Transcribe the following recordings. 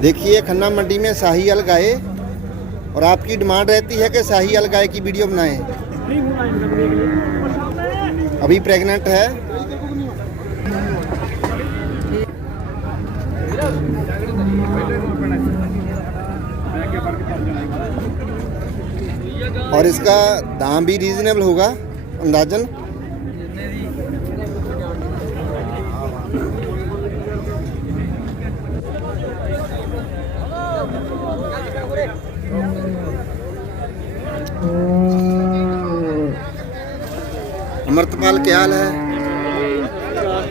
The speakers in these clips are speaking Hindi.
देखिए खन्ना मंडी में शाहीवाल गाय, और आपकी डिमांड रहती है कि शाहीवाल गाय की वीडियो बनाएं। अभी प्रेग्नेंट है। और इसका दाम भी रीजनेबल होगा अंदाजन। अमृतपाल क्या हाल है?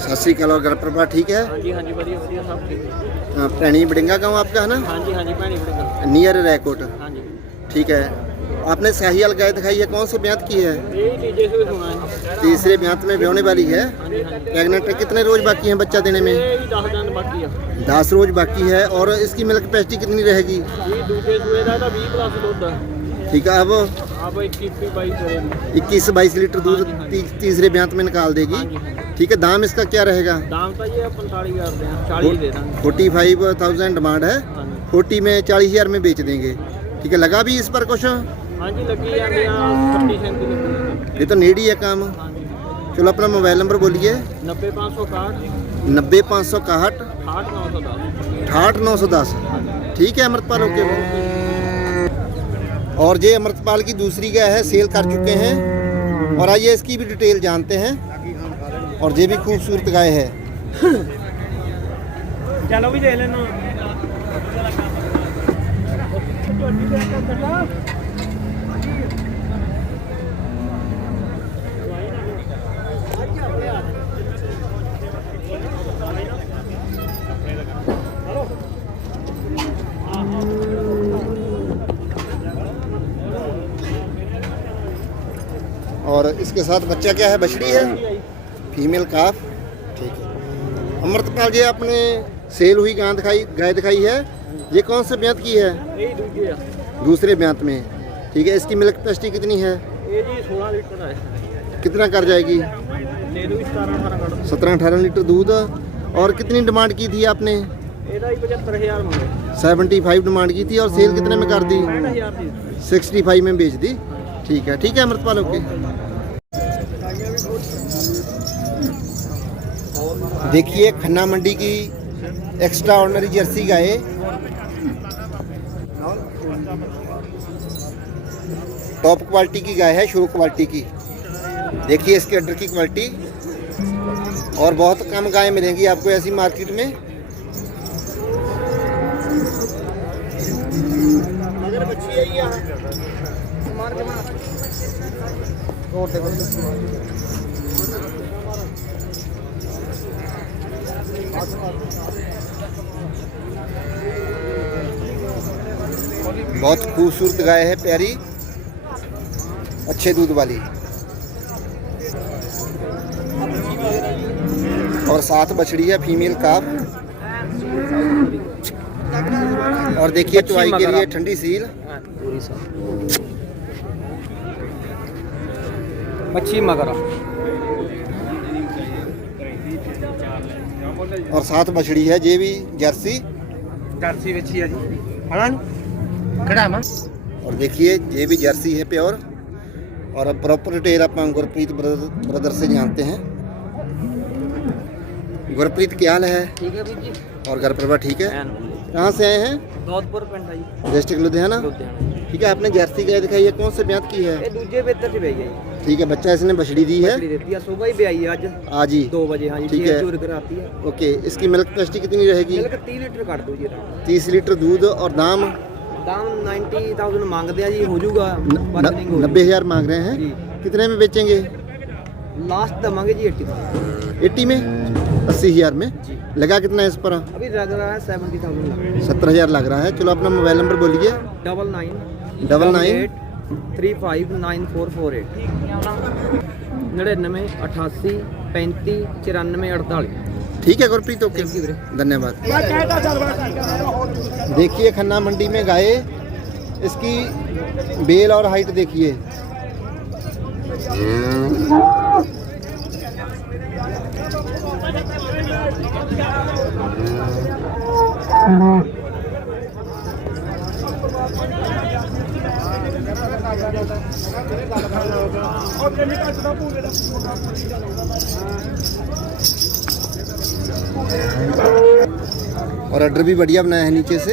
सत श्री अकाल। और घर परिवार ठीक है? हाँ जी बढ़िया बढ़िया सब ठीक। भैनी बडिंगा गाँव आपका है ना? हाँ जी भैनी बडिंगा नियर रैकोट। हाँ जी। ठीक है। आपने शाहीवाल गाय दिखाई है, कौन से ब्यात की है? यही तीजे से सुना है। तीसरे ब्यात में ब्याने वाली है। हाँ जी। प्रेगनेंट है। कितने रोज बाकी हैं बच्चा देने में? 10 दिन बाकी है। 10 रोज बाकी है। और इसकी मिल्क कैपेसिटी कितनी रहेगी? ये दूसरे सूए का था 20 प्लस दूध। ठीक है। अब 21-22 लीटर दूध तीसरे ब्यात में निकाल देगी। ठीक है। दाम इसका क्या रहेगा? दाम तो ये 45,000 दे 40 दे देंगे। 45,000 डिमांड है। 40 में 40,000 में बेच देंगे। ठीक है। लगा भी इस पर कुछ? हाँ जी लगी जाती है। ये तो नेड़ी है काम। चलो अपना मोबाइल नंबर बोलिए। 90-561 90-561 6910 6910। ठीक है अमृतपाल। ओके। और ये अमृतपाल की दूसरी गाय है, सेल कर चुके हैं। और आइए इसकी भी डिटेल जानते हैं। और ये भी खूबसूरत गाय है। चलो भी दे लेना। और इसके साथ बच्चा क्या है? बछड़ी है, फीमेल काफ। ठीक है। अमृतपाल जी आपने सेल हुई गाय दिखाई है, ये कौन से ब्यात की है? दूसरे ब्यात में। ठीक है। इसकी मिल्क कैपेसिटी कितनी है? ये जी 16 लीटर है। कितना कर जाएगी? 17-18 लीटर दूध। और कितनी डिमांड की थी आपने? 75,000 मांगे। 75 डिमांड की थी। और सेल कितने में कर दी? 65,000 65 में बेच दी। ठीक है। ठीक है अमृतपाल। ओके। देखिए खन्ना मंडी की एक्स्ट्रा ऑर्डिनरी जर्सी गाय, टॉप क्वालिटी की गाय है, शो क्वालिटी की। देखिए इसके अड्डर की क्वालिटी। और बहुत कम गाय मिलेंगी आपको ऐसी मार्केट में। अगर बच्ची है बहुत खूबसूरत गाय है, प्यारी, अच्छे दूध वाली। और साथ बछड़ी है, फीमेल काफ। और देखिए चुवाई के लिए ठंडी सील। मच्छी मगर और साथ बछड़ी है, ये भी जर्सी बच्ची है जी। और देखिए ये भी जर्सी है प्योर। और अब प्रॉपर डिटेल आप गुरप्रीत ब्रदर से जानते हैं। गुरप्रीत क्या हाल है? ठीक है जी। और घर परिवार ठीक है? कहाँ से आए हैं? दौलतपुर पिंड है जी, डिस्ट्रिक्ट लुधियाना। ठीक है। आपने जर्सी गाय दिखाई है, कौन से ब्यात की है? ये दूजे बेहतर से भेज गई। ठीक है। बच्चा इसने बछड़ी दी है। देती है सुबह ही ब्याई है आज ही 2 बजे। हाँ जी। ठीक है। चूर कर आती है। ओके। इसकी मिल्क कैपेसिटी कितनी रहेगी? मिल्क 3 लीटर काट दो जी। 30 लीटर दूध। और दाम 90,000 मांगते हैं जी, हो जाऊगा। 90,000 मांग रहे हैं। जी। कितने में बेचेंगे? लास्ट दमांगे जी 80 में, 80,000 में। जी। लगा कितना है इस पर? अभी लग रहा है 70,000 70,000 लग रहा है। चलो अपना मोबाइल नंबर बोलिए। 99 359448 99 88 35 94 48। ठीक है गुरप्रीत। ओके धन्यवाद। देखिए खन्ना मंडी में गाय, इसकी बेल और हाइट देखिए। और अड्डर भी बढ़िया बनाया है नीचे से।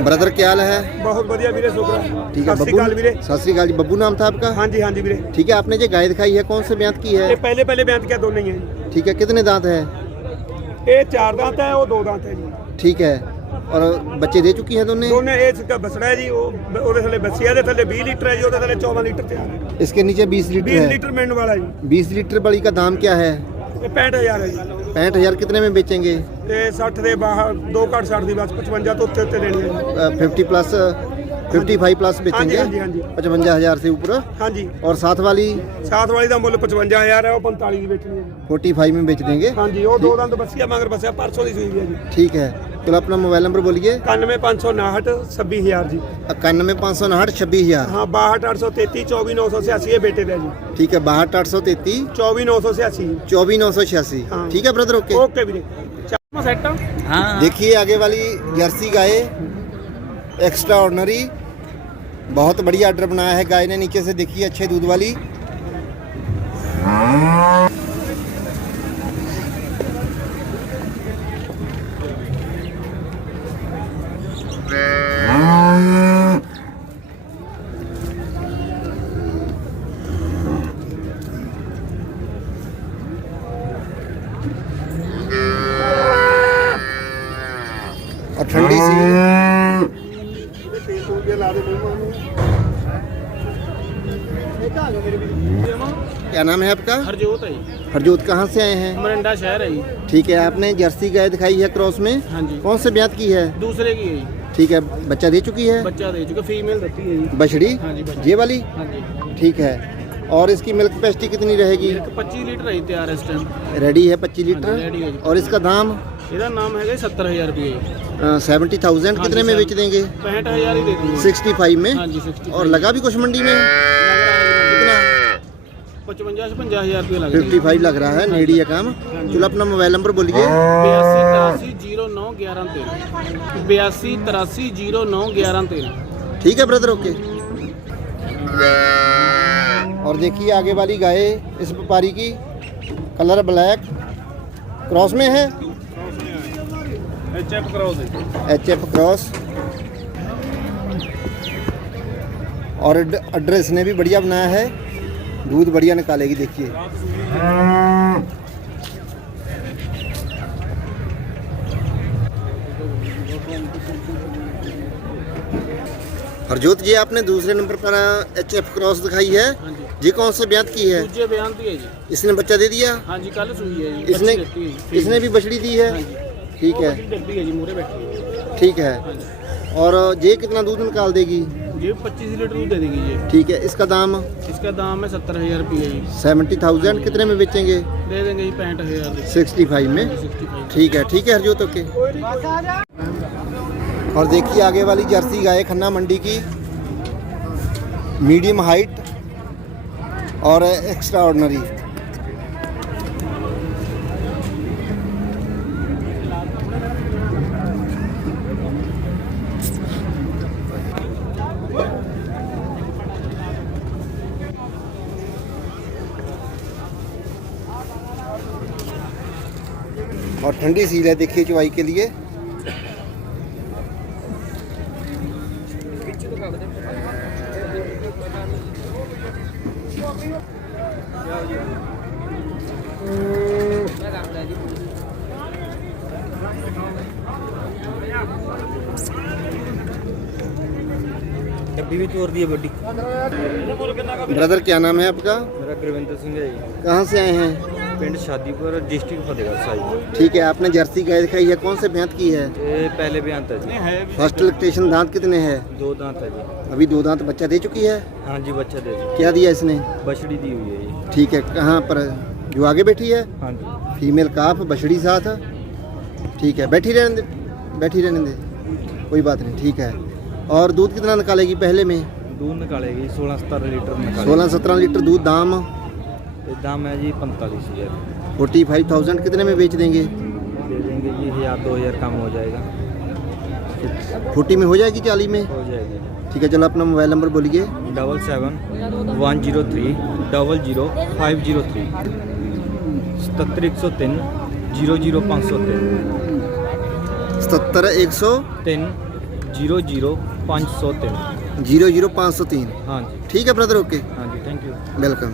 ब्रदर क्या हाल है? बहुत बढ़िया वीरे शुक्र। ठीक है सत श्री अकाल वीरे। सत श्री अकाल जी। बब्बू नाम था आपका? हाँ जी वीरे। ठीक है, आपने जो गाय दिखाई है कौन से ब्यात की है? ये पहले बयान किया दोनों ही है जी। ठीक है, कितने दांत है? ये 4 दांत है, वो 2 दांत है जी। ठीक है, और बच्चे दे चुकी हैं दोनों? दोनों ये इसका बसड़ा है जी, ਉਹਦੇ ਥੱਲੇ ਬੱਸੀਆ ਦੇ ਥੱਲੇ 20 लीटर है जी, ਉਹਦੇ ਥੱਲੇ 14 लीटर तैयार है। इसके नीचे 20 लीटर 20 है। लीटर मिलने वाला जी। 20 लीटर वाली का दाम क्या है? ये 65,000 है जी। 65,000 कितने में बेचेंगे? ਤੇ 60 ਦੇ ਬਾਹਰ 2 ਘੱਟ 60 ਦੀ ਬਸ 55 ਤੋਂ ਉੱਤੇ ਦੇਣੀ ਹੈ ਜੀ। 50 प्लस 55 प्लस बेचेंगे? हाँ जी, हाँ जी। 55,000 से ऊपर। हाँ जी। और साथ वाली? साथ वाली ਦਾ ਮੁੱਲ 55,000 है, वो 45 ਦੀ ਵੇਚਣੀ ਹੈ ਜੀ। 45 में बेच देंगे? हाँ जी, वो 2 ਦੰਦ ਬੱਸੀਆ ਮਗਰ ਬੱਸਿਆ परसों ਦੀ ਸੂਈ ਹੈ ਜੀ। ठीक है, चलो अपना मोबाइल नंबर बोलिए। 91,559 26,000 जी। 91,559 26,000। हाँ 62,833 24,986 ये बेटे का जी। ठीक है, 62,833 24,986। 24,986। हाँ। ठीक है ब्रदर, ओके। ओके वीरे। चार सेट। हाँ देखिए आगे वाली जर्सी गाय एक्स्ट्रा ऑर्डनरी, बहुत बढ़िया ऑर्डर बनाया है गाय ने। नीचे से देखिए अच्छे दूध वाली। और ठंडी सी। क्या नाम है आपका? हरजोत है जी। हरजोत, कहाँ से आए हैं? मरिंडा शहर है जी। ठीक है, आपने जर्सी गाय दिखाई है क्रॉस में? हाँ जी। कौन से ब्यात की है? दूसरे की है जी। ठीक है, बच्चा दे चुकी है? बच्चा दे चुका, फीमेल देती है जी। बछड़ी? हाँ जी, बछड़ी। ये वाली? हाँ जी। ठीक है, और इसकी मिल्क कैपेसिटी कितनी रहेगी? 25 लीटर है तैयार इस टाइम। रेडी है 25 हाँ जी, रेडी है लीटर। जी। और इसका दाम? ਇਹਦਾ ਨਾਮ ਹੈਗਾ 70,000 रुपये। 70,000 हाँ कितने जी, में सर। बेच देंगे? 65,000 ही दे दूँगा। 65 में? हाँ जी 60। और लगा भी कुछ मंडी में? कितना? 55 से 50,000 रुपये लग 55 लग रहा है, नेड़ी है काम। चलो अपना मोबाइल नंबर बोलिए। 82 83 09 11 13। 82 83 09 11 13। ठीक है ब्रदर, ओके। और देखिए आगे वाली गाय इस व्यापारी की, कलर ब्लैक, क्रॉस में है। HF क्रॉस है। HF cross. और एड्रेस ने भी बढ़िया बनाया है, दूध बढ़िया निकालेगी। देखिए हरजोत जी, आपने दूसरे नंबर पर HF क्रॉस दिखाई है। हाँ जी। जी कौन से ब्यात की है? दूजे बयान दी है जी। इसने बच्चा दे दिया? हाँ जी, कल सुई है जी। इसने बच्ची देती है जी। इसने भी बछड़ी दी है? हाँ जी। ठीक वो है, बछड़ी डरती है जी, मुरे बैठी है। ठीक है। हाँ जी। और ये कितना दूध निकाल देगी? ये 25 लीटर दूध दे देगी ये। ठीक है, इसका दाम? इसका दाम है 70,000 रुपये जी। 70,000 कितने में बेचेंगे? दे देंगे जी 65,000 की। 65 में? 65। ठीक है, ठीक है हरजोत, ओके। और देखिए आगे वाली जर्सी गाय खन्ना मंडी की, मीडियम हाइट और एक्स्ट्रा ऑर्डिनरी। और ठंडी सील है, देखिए चुवाई के लिए। डब्बी भी तोड़ दी है बड्डी। ब्रदर क्या नाम है आपका? मेरा गुरविंदर सिंह है जी। कहाँ से आए हैं? पिंड शादीपुर, डिस्ट्रिक्ट फतेहगढ़ साहिब। ठीक है, आपने जर्सी गाय दिखाई है, कौन से ब्यात की है? ये पहले बयान था जी। फर्स्ट इलेक्ट्रेशन दांत कितने हैं? 2 दांत है जी। अभी 2 दांत, बच्चा दे चुकी है? हाँ जी, बच्चा दे दी। क्या दिया इसने? बछड़ी दी हुई है जी। ठीक है, कहाँ पर? जो आगे बैठी है? हाँ जी। फीमेल काफ, बछड़ी साथ। ठीक है, बैठी रहने दे, बैठी रहने दे, कोई बात नहीं। ठीक है, और दूध कितना निकालेगी पहले में? दूध निकालेगी 16-17 लीटर निकालेगी। 16-17 लीटर दूध। दाम? ये दाम है जी 45,000। 45,000 कितने में बेच देंगे? दे देंगे जी 1,000-2,000 कम हो जाएगा। 40 में हो जाएगी, 40 में हो जाएगी। ठीक है। चलो अपना मोबाइल नंबर बोलिए। 77 103 00503 77 103 00503 77 3 00503। 103 00503। हाँ जी, ठीक है ब्रदर, ओके, हाँ जी, थैंक यू। वेलकम।